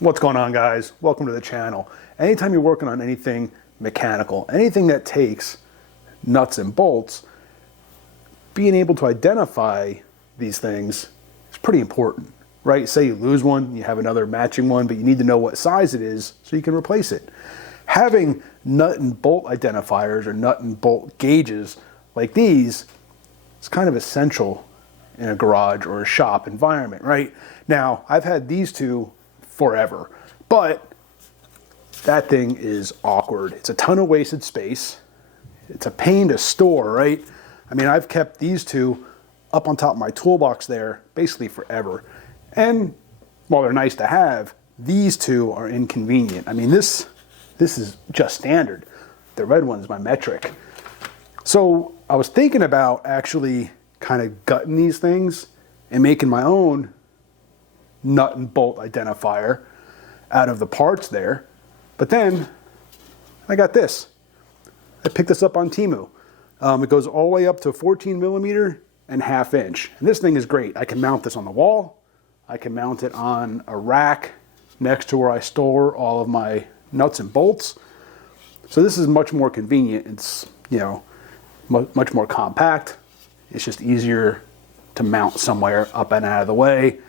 What's going on, guys? Welcome to the channel. Anytime you're working on anything mechanical, anything that takes nuts and bolts, being able to identify these things is pretty important, right? Say you lose one, you have another matching one, but you need to know what size it is so you can replace it. Having nut and bolt identifiers or nut and bolt gauges like these is kind of essential in a garage or a shop environment, right? Now, I've had these two forever, but that thing is awkward. It's a ton of wasted space. It's a pain to store, right? I mean, I've kept these two up on top of my toolbox there basically forever. And while they're nice to have, these two are inconvenient. I mean, this is just standard. The red one is my metric. So I was thinking about actually kind of gutting these things and making my own nut and bolt identifier out of the parts there. But then I got this. I picked this up on Temu. It goes all the way up to 14 millimeter and 1/2 inch. And this thing is great. I can mount this on the wall. I can mount it on a rack next to where I store all of my nuts and bolts. So this is much more convenient. It's, much more compact. It's just easier to mount somewhere up and out of the way.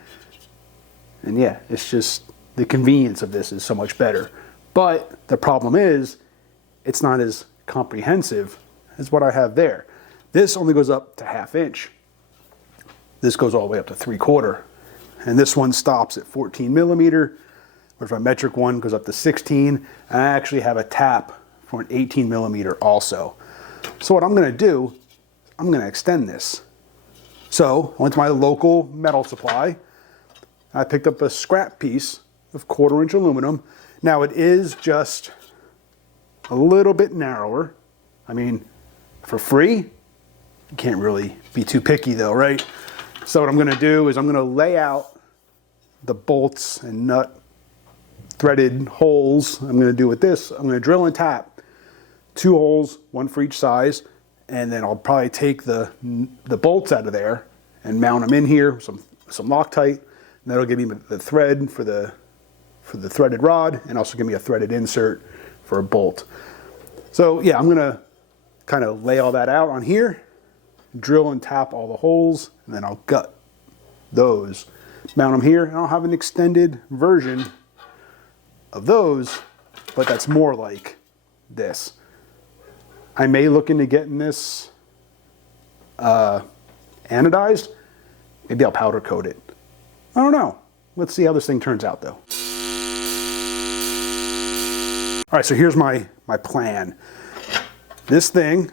And yeah, it's just the convenience of this is so much better. But the problem is it's not as comprehensive as what I have there. This only goes up to 1/2 inch. This goes all the way up to 3/4. And this one stops at 14 millimeter, whereas my metric one goes up to 16. And I actually have a tap for an 18 millimeter also. So what I'm gonna do, I'm gonna extend this. So I went to my local metal supply. I picked up a scrap piece of 1/4 inch aluminum. Now it is just a little bit narrower. I mean, for free, you can't really be too picky though, right? So what I'm gonna do is I'm gonna lay out the bolts and nut threaded holes. I'm gonna do with this. I'm gonna drill and tap 2 holes, 1 for each size, and then I'll probably take the bolts out of there and mount them in here, some Loctite. And that'll give me the thread for the threaded rod, and also give me a threaded insert for a bolt. So yeah, I'm gonna kind of lay all that out on here, drill and tap all the holes, and then I'll gut those, mount them here, and I'll have an extended version of those, but that's more like this. I may look into getting this anodized. Maybe I'll powder coat it. I don't know. Let's see how this thing turns out though. All right, so here's my plan. This thing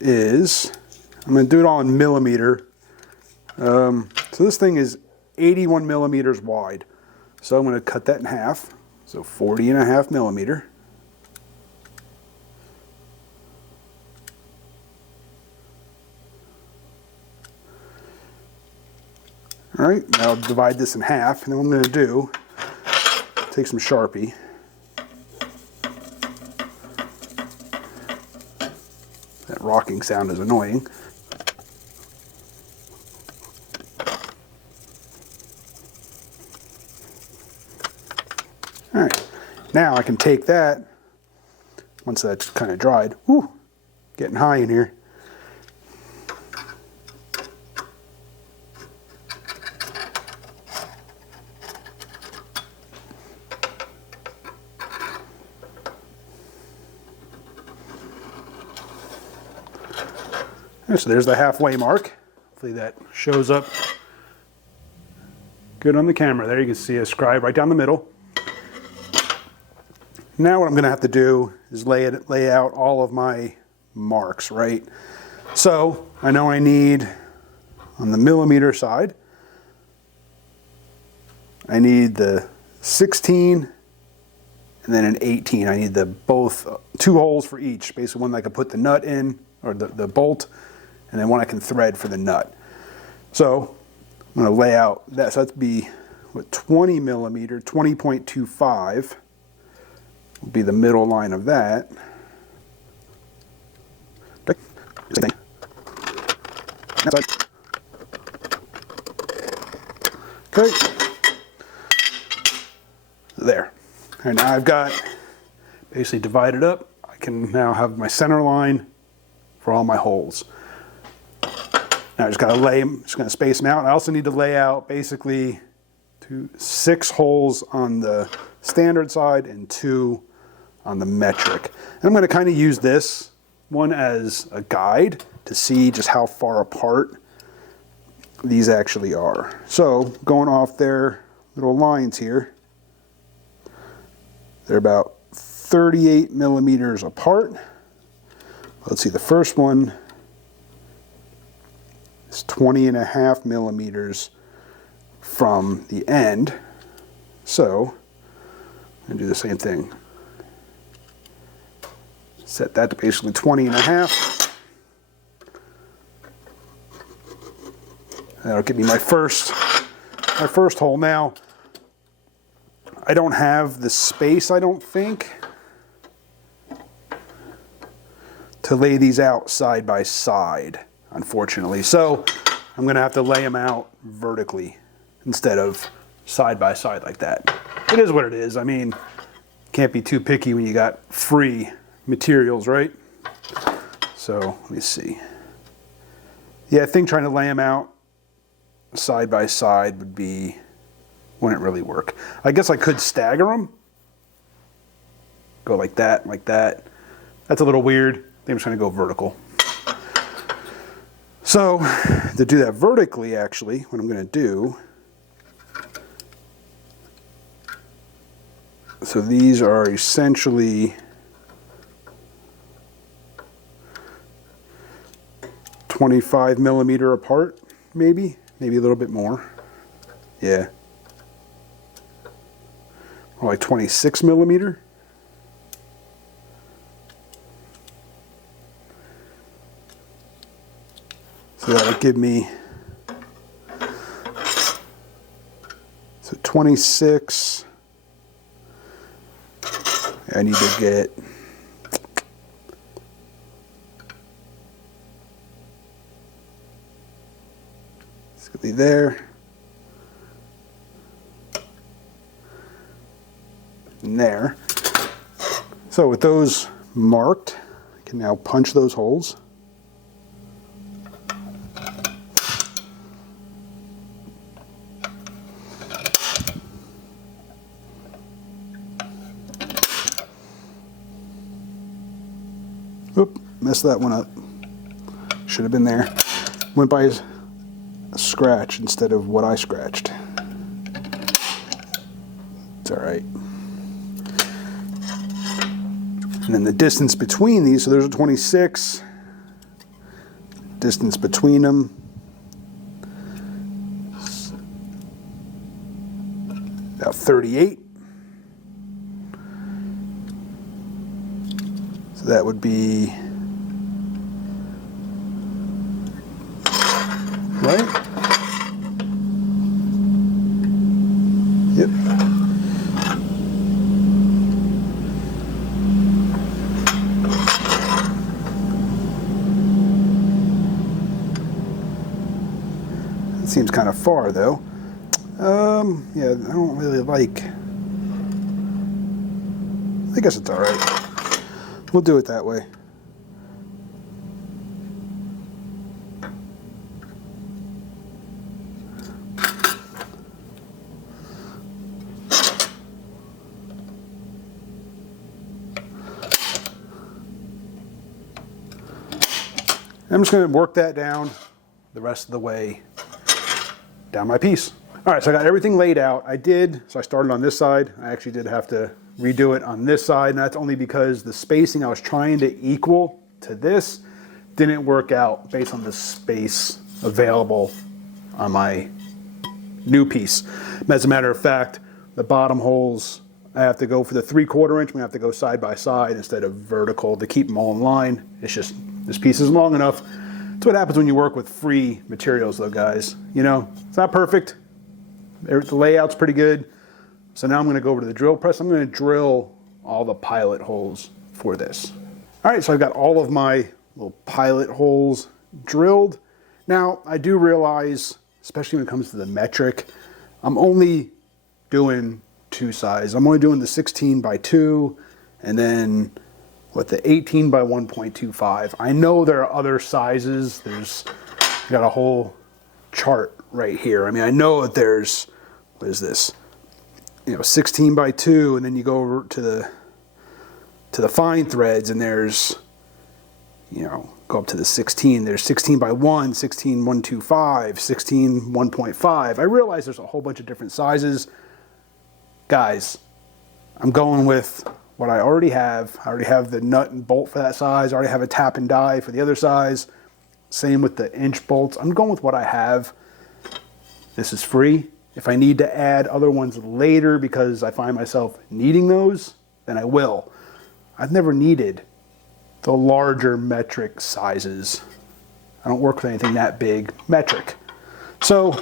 is, I'm gonna do it all in millimeter. So this thing is 81 millimeters wide. So I'm gonna cut that in half. So 40.5 millimeter. All right, now I'll divide this in half, and then what I'm going to do, take some Sharpie. That rocking sound is annoying. All right, now I can take that, once that's kind of dried, whew, getting high in here. So there's the halfway mark. Hopefully that shows up good on the camera. There you can see a scribe right down the middle. Now what I'm going to have to do is lay out all of my marks, right? So I know I need, on the millimeter side, I need the 16 and then an 18. I need the both 2 holes for each, basically one that I can put the nut in, or the bolt, and then one I can thread for the nut. So I'm going to lay out that. So that'd be what, 20 millimeter, 20.25 will be the middle line of that. Okay. There. And now I've got basically divided up. I can now have my center line for all my holes. Now I just gotta lay them, just gonna space them out. I also need to lay out basically 6 holes on the standard side and 2 on the metric. And I'm gonna kind of use this one as a guide to see just how far apart these actually are. So going off their little lines here, they're about 38 millimeters apart. Let's see, the first one is 20.5 millimeters from the end. So I'm gonna do the same thing. Set that to basically 20.5. That'll give me my first hole. Now, I don't have the space, I don't think, to lay these out side by side, unfortunately. So I'm gonna have to lay them out vertically instead of side by side like that. It is what it is. I mean, can't be too picky when you got free materials, right? So let me see. Yeah, I think trying to lay them out side by side wouldn't really work. I guess I could stagger them. Go like that, like that. That's a little weird. I think I'm just gonna go vertical. So to do that vertically, actually, what I'm gonna do, so these are essentially 25 millimeter apart, maybe a little bit more. Yeah. Or like 26 millimeter. So that'll give me, so 26. I need to get, it's gonna be there. And there. So with those marked, I can now punch those holes. Oop, messed that one up. Should have been there. Went by a scratch instead of what I scratched. It's all right. And then the distance between these, so there's a 26. Distance between them, about 38. So that would be, right? Yep. It seems kind of far though. Yeah, I don't really like, I guess it's all right. We'll do it that way. I'm just going to work that down the rest of the way down my piece. All right, so I got everything laid out. So I started on this side. I actually did have to redo it on this side, and that's only because the spacing I was trying to equal to this didn't work out based on the space available on my new piece. As a matter of fact, the bottom holes, I have to go for the 3/4 inch. I'm gonna have to go side by side instead of vertical to keep them all in line. It's just, this piece is long enough. That's what happens when you work with free materials though, guys. You know, it's not perfect. The layout's pretty good. So now I'm going to go over to the drill press. I'm going to drill all the pilot holes for this. All right, so I've got all of my little pilot holes drilled. Now, I do realize, especially when it comes to the metric, I'm only doing 2 size. I'm only doing the 16 by 2 and then with the 18 by 1.25. I know there are other sizes. I got a whole chart right here. I mean, I know that there's, what is this? 16 by 2, and then you go over to the fine threads, and there's, go up to the 16. There's 16 by 1, 16 125, 16 1.5. I realize there's a whole bunch of different sizes. Guys, I'm going with what I already have. I already have the nut and bolt for that size. I already have a tap and die for the other size. Same with the inch bolts. I'm going with what I have. This is free. If I need to add other ones later because I find myself needing those, then I will. I've never needed the larger metric sizes. I don't work with anything that big metric. So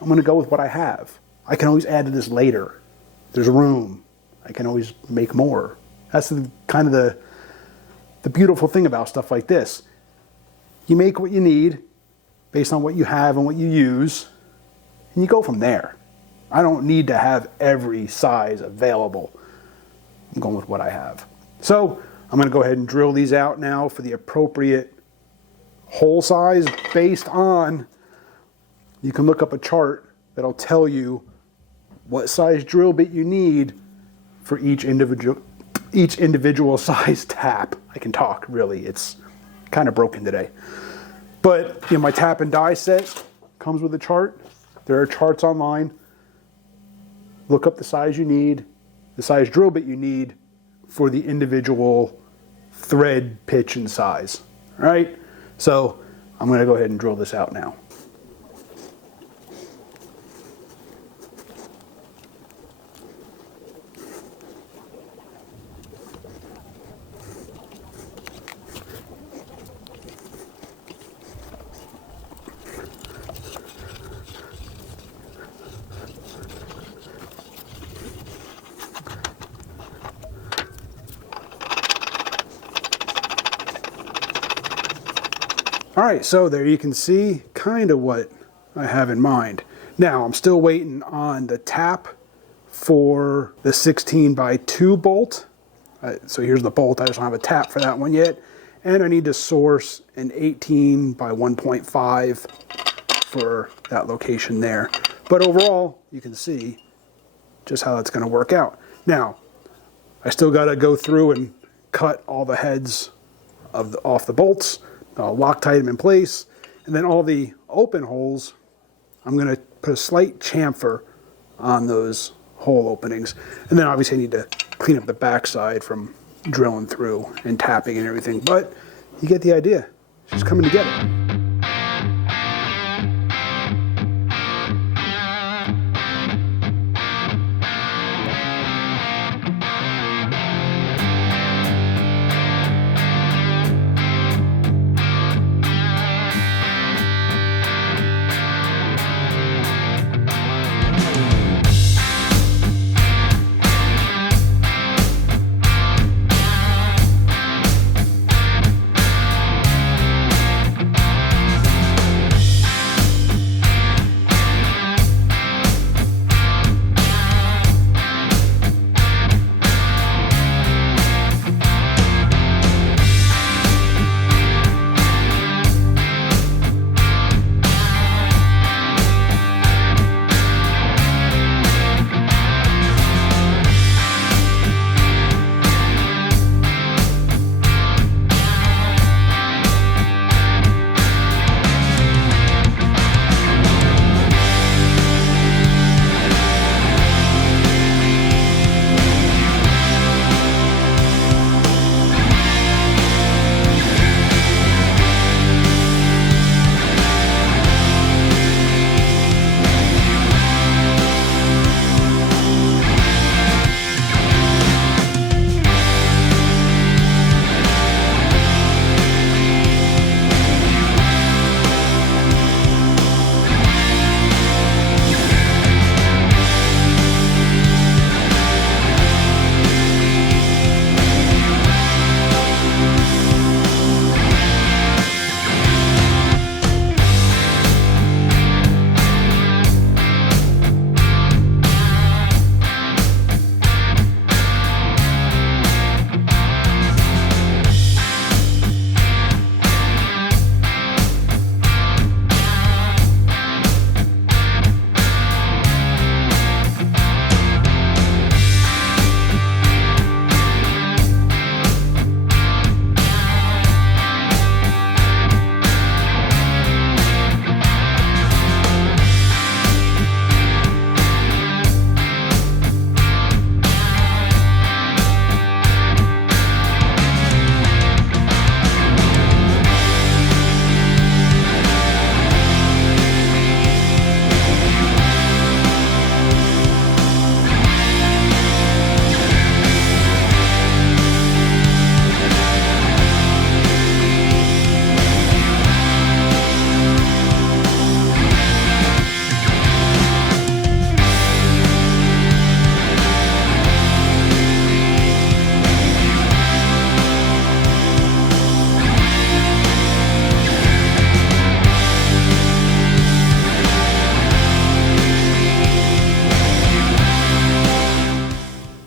I'm going to go with what I have. I can always add to this later. There's room. I can always make more. That's kind of the beautiful thing about stuff like this. You make what you need based on what you have and what you use, and you go from there. I don't need to have every size available. I'm going with what I have. So I'm going to go ahead and drill these out now for the appropriate hole size based on, you can look up a chart that'll tell you what size drill bit you need for each individual size tap. I can talk, really. It's kind of broken today. But my tap and die set comes with a chart. There are charts online. Look up the size you need, the size drill bit you need for the individual thread pitch and size. All right? So I'm going to go ahead and drill this out now. All right, so there you can see kind of what I have in mind. Now, I'm still waiting on the tap for the 16 by 2 bolt. So here's the bolt. I just don't have a tap for that one yet. And I need to source an 18 by 1.5 for that location there. But overall, you can see just how that's going to work out. Now, I still got to go through and cut all the heads off the bolts. Loctite them in place, and then all the open holes, I'm going to put a slight chamfer on those hole openings. And then obviously I need to clean up the backside from drilling through and tapping and everything, but you get the idea. It's just coming together.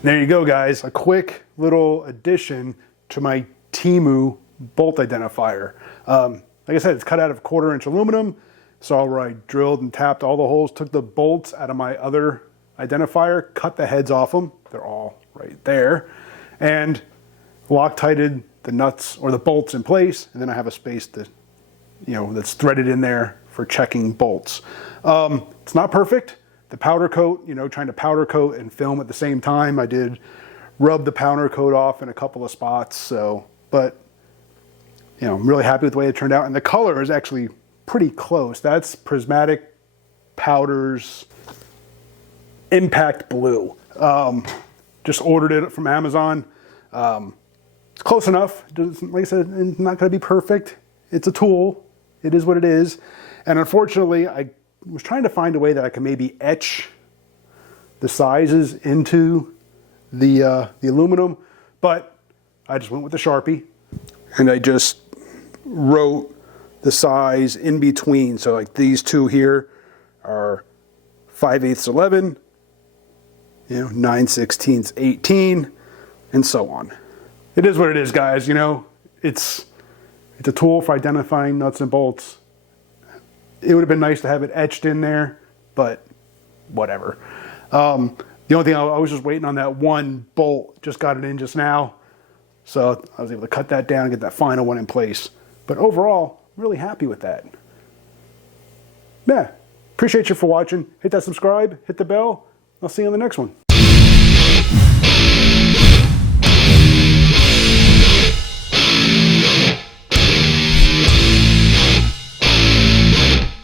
There you go, guys. A quick little addition to my Temu bolt identifier. Like I said, it's cut out of 1/4-inch aluminum. Saw where I drilled and tapped all the holes, took the bolts out of my other identifier, cut the heads off them. They're all right there. And Loctited the nuts or the bolts in place. And then I have a space that, that's threaded in there for checking bolts. It's not perfect. The powder coat, trying to powder coat and film at the same time. I did rub the powder coat off in a couple of spots. But I'm really happy with the way it turned out. And the color is actually pretty close. That's Prismatic Powders Impact Blue. Just ordered it from Amazon. It's close enough. Like I said, it's not going to be perfect. It's a tool. It is what it is. And unfortunately, I was trying to find a way that I could maybe etch the sizes into the aluminum, but I just went with the Sharpie and I just wrote the size in between. So like these two here are 5/8 11, 9/16 18, and so on. It is what it is, guys. It's a tool for identifying nuts and bolts. It would have been nice to have it etched in there, but whatever. The only thing, I was just waiting on that one bolt. Just got it in just now. So I was able to cut that down and get that final one in place. But overall, I'm really happy with that. Yeah, appreciate you for watching. Hit that subscribe, hit the bell. I'll see you on the next one.